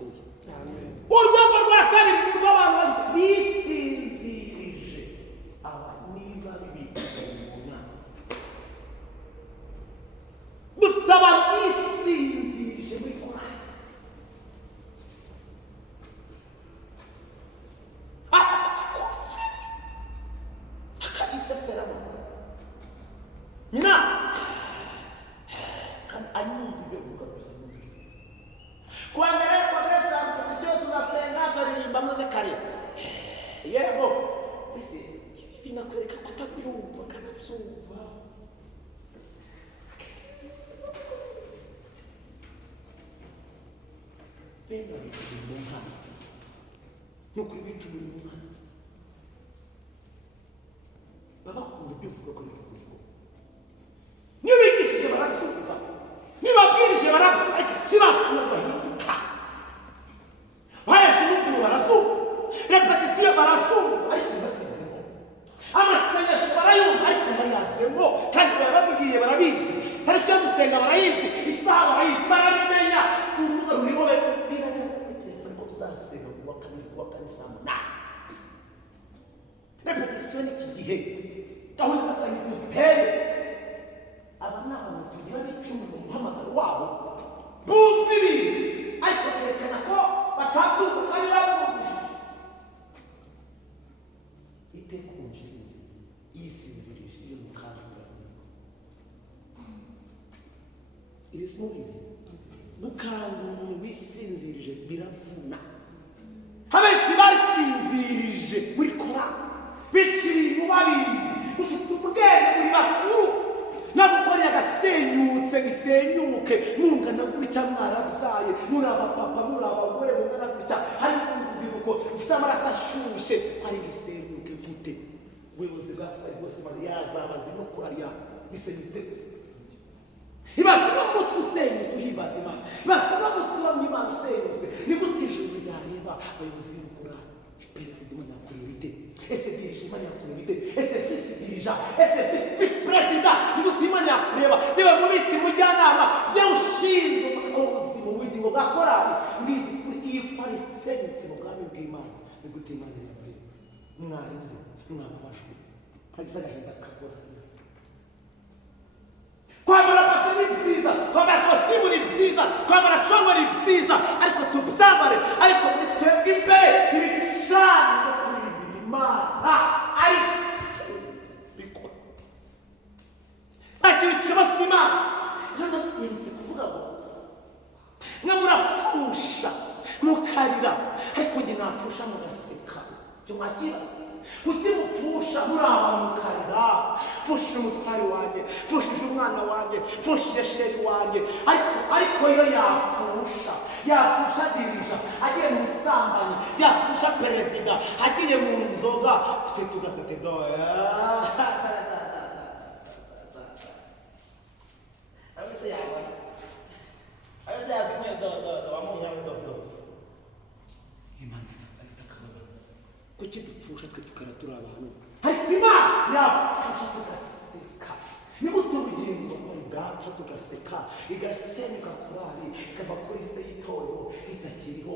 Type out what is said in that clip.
huye. Amen. Urwego rwa kabiri ni urw'abantu bisinzirije. Aba niba bibikije mu nama. Dufite abantu bisinzirije muri korali. Afata kofi akayiseseramo. Nyina kandi anyumva ibyo uvuga gusa n'umva. Kuwa mbere kwa gatatu tutasiyo tunasenga turirimba maze kare. Yego ese binakwereka ko atabyumva kanabyumva. Benda bicuye mu nkana. Nuko ibicuye mu nkana. Baba kumva ibyo uvuga kuri iki gihugu. Nibigishije barabisubiza. Nibabwirije barabisubiza. Ikibazo ni bahinduka. Bahesha n'ubwo barasubiza. Repetisiyo barasubiza ariko basizemo. Amasengesho barayumva ariko bayazemo kandi bababwiye barabizi. Tariki yo gusenga barayizi. Isaha barayizi. Barabimenya. Urubuga ruriho biragaragara kuri telefone ko tuzasenga kuwa kane saa munani. Repetisiyo ni iki gihe. Gahunda y'akanyuguzi ziteye. Aba ni abantu tugira b'icumi mu muhamagaro wabo. Bumva ibintu ariko berekana ko batabyumva kandi babumvise. Iteka umuntu yisinzirije iyo mukandura. Ibi simubizi. Gukangura umuntu wisinzirije biravuna. Abenshi basinzirije muri korali. Bicira ibintu babizi. Ufite ubwenge muri bakuru. Nagukora agasenyutse bisenyuke. Mungana gutya mwarabyaye. Muri abapapa, muri abagore, mungana gutya. Hari urubyiruko ufite amaraso ashushe. Ari gisenyuke gute. Ubuyobozi bwatwaye bwose bari yazabazi no kurarya gisenyutse. Ibasaba mutwe usenyutse uhibaza Imana. Ibasaba mutwe uramya Imana usenyutse. Ni gute ijuru ryareba abayobozi b'ukurara. Perezida Imana yakorera bite? Ese dirije Imana yakorera bite? Ese fisi dirija? Ese fisi perezida? Ni gute Imana yakureba? Ziba mu minsi mujyanama y'ushinzwe ubuzima ubugingo bwa korali. Ngize kuri iyo pari senyutse mu bwami bw'Imana. Ni gute Imana yakureba? Mwarize, mwababajwe. Hagize agahinda kakorali. Kwambara pasi ni byiza, kwambara kositimu ni byiza, kwambara congo ni byiza, ariko tubyambare, ariko muri twebwe imbere ibishano no kuririmbira Imana ari bikora. Ntacyo bikibasa Imana. Jana yanditse kuvuga ngo mwe murapfusha mukarira ariko njye napfusha mugaseka. Cyo mwakibaza kuki mupfusha muri abantu mukarira? Pfushije umutwari wanjye, pfushije umwana wanjye, pfushije sheri wanjye, ariko iyo yapfusha dirija, agiye mu busambanyi, yapfusha perezida, agiye mu nzoga, twe tugasete doya. Abese yazimwe do wamunyamu do. Imana ifite akababaro. Kuki dupfusha twe tukara turi abantu? Ariko Imana yapfusha tugaseka. Ni gute ubugingo bwacu tugaseka, igasenyuka korali, ikava kuri site y'itorero itakiriho.